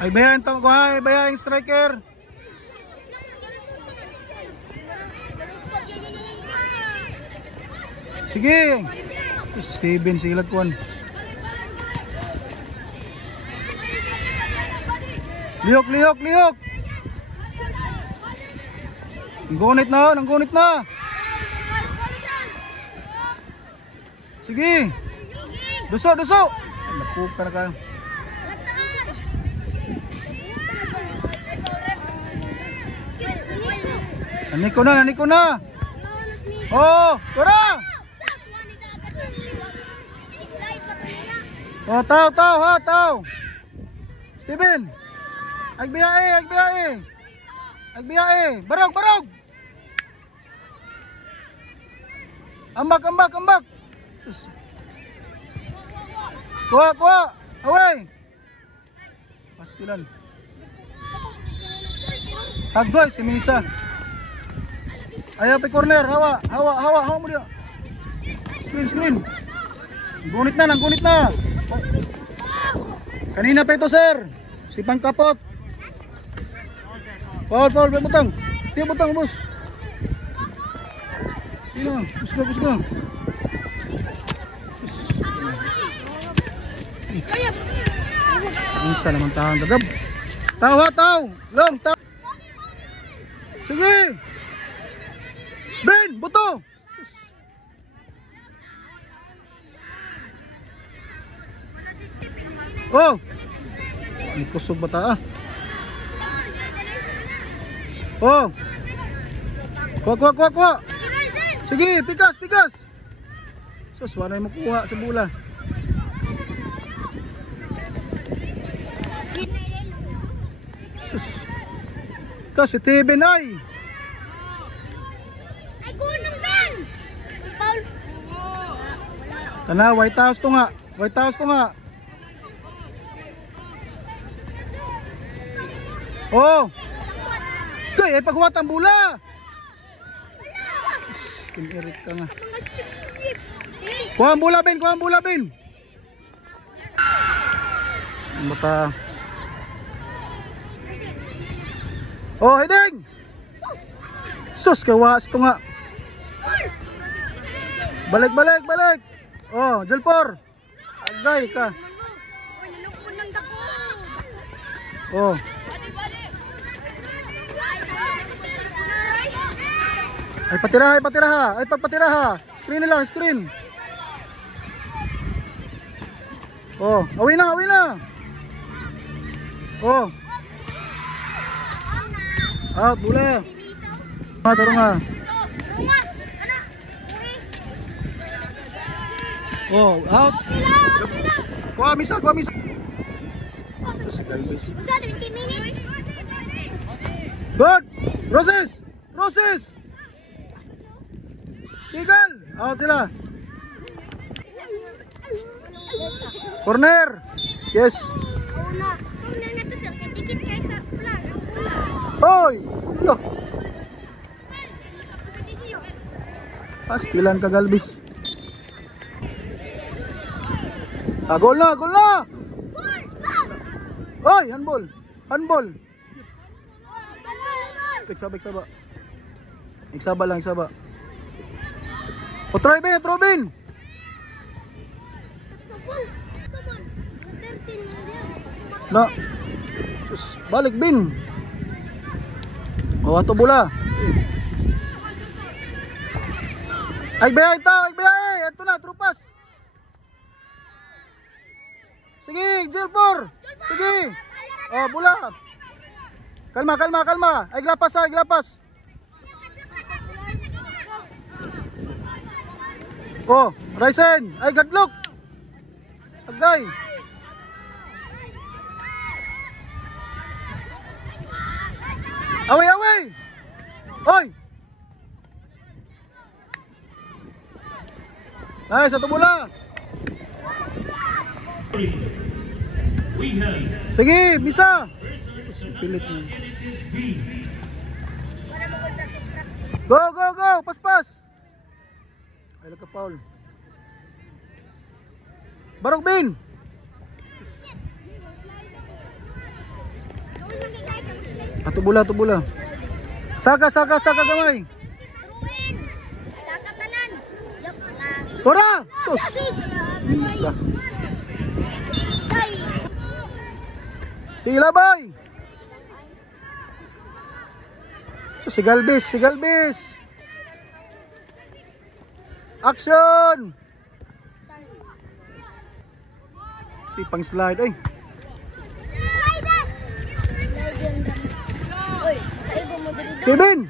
Ay bayan tong ko hay, bayan striker. Sige. Steven sila kuan. Liok. Nanggunit na. Sige. Duso. Napuk ka na kayo. Naniko na. Oh, tara. Oh, tao. Steven. Agbiyae. Barog. Ambak. Sus. Kuha. Away. Pastilan. Tagdoy si Misa. Ayaw pe corner, hawa mo dia. Screen. Nanggunit na. Kanina pa ito, sir. Sipang kapot. Foul, butang. Tiyo butang, boss. Sino? Busga. Ang isa naman tahan tagab. Tao. Long, tao. Sige. Ben, buto. Oh. May kusog bata ah. Oh. Kuha. Sige, pikas. Sus, wala yung makuha sa bula. Sus. Ito si Teben ay. Ay, kunong Ben! Paul. Tana, White House to nga. Oh. Kaya paghuwat ang bula. Kinirit ka nga. Kuha ang bula, Ben. Mata. Oh, heading. Sus, kawas ito nga. Balik. Oh, Jelpor. Agay ka. Oh. Ay patiraha. Screen na lang. Oh, away na. Oh. Out, bula. Taro nga. Oh, out. Kuha misa. Sus, galbis. 20 minutes. Good. Roses. Sigal. Out sila. Corner. Yes. Corner na to sa dikit kay sa flag. Hoy. Look. Pastilan ka galbis. Gol na. Hoy, handball. Iksaba lang. O try Ben. Na. Sus, balik Ben. O ato bula. Ay bayay. Ito na, trupas. Sige, Jelpor. Sige. Oh, bula. Kalma. Ay glapas. Oh, Ryzen. Ay gadlock. Agay. Away. Oy. Ay, satu bola. Sige, bisa. Pilit mo. Go. Pas. Ay, ka Paul. Barog Bin. Tubula, tubula. Saka gamay. Ruin. Saka tanan. Joke lang. Tora! Sus! Bisa. Guys. Sige, labay! Sus, si Galbis, si Galbis! Action! Si pang slide, ay. Sibin!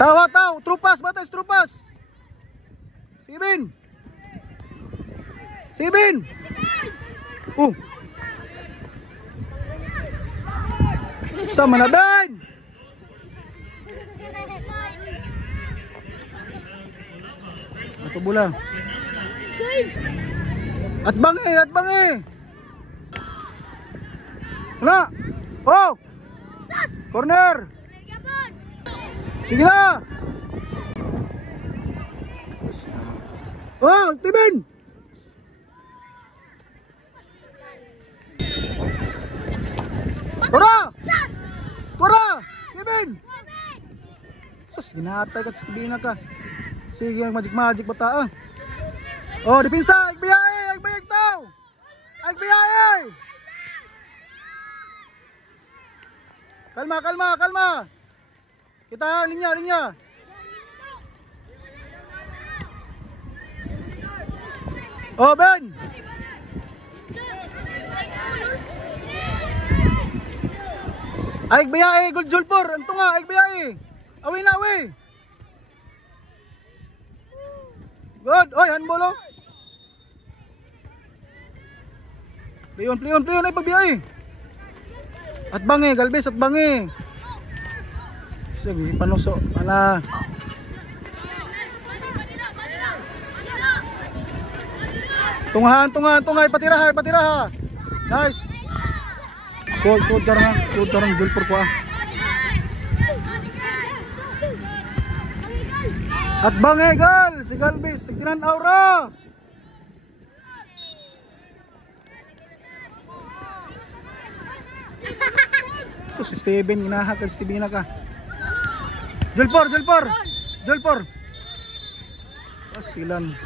Tawa, trupas, batas, trupas! Sibin! Sibin! Sama na Ben! Ito bula. At bangi, at bangi! Ano? Oh! Corner! Sige na! Oh! Tibin! Tora! Tora! Tibin! Sus, ginatay ka sa tibin na ka. Sige, magic bata ah. Oh, dipinsa! Agbiyae! Agbiyae tao! Agbiyae! Kalma. Kita linya. Oh, Ben. Ay biyahe gol Julpor, anto nga ay biyahe. Awi na awi. Good. Oy, handball oh. Pleon ay pagbiyahe. At bangi, Galbis at bangi. Sige, panuso. Ana. Tungahan, patiraha. Nice. Sud karang Julpor ko ah. At bangi gal, si Galbis, tinan aura. So si Steven, ginahakal si Steven na ka. Julpor. Pastilan.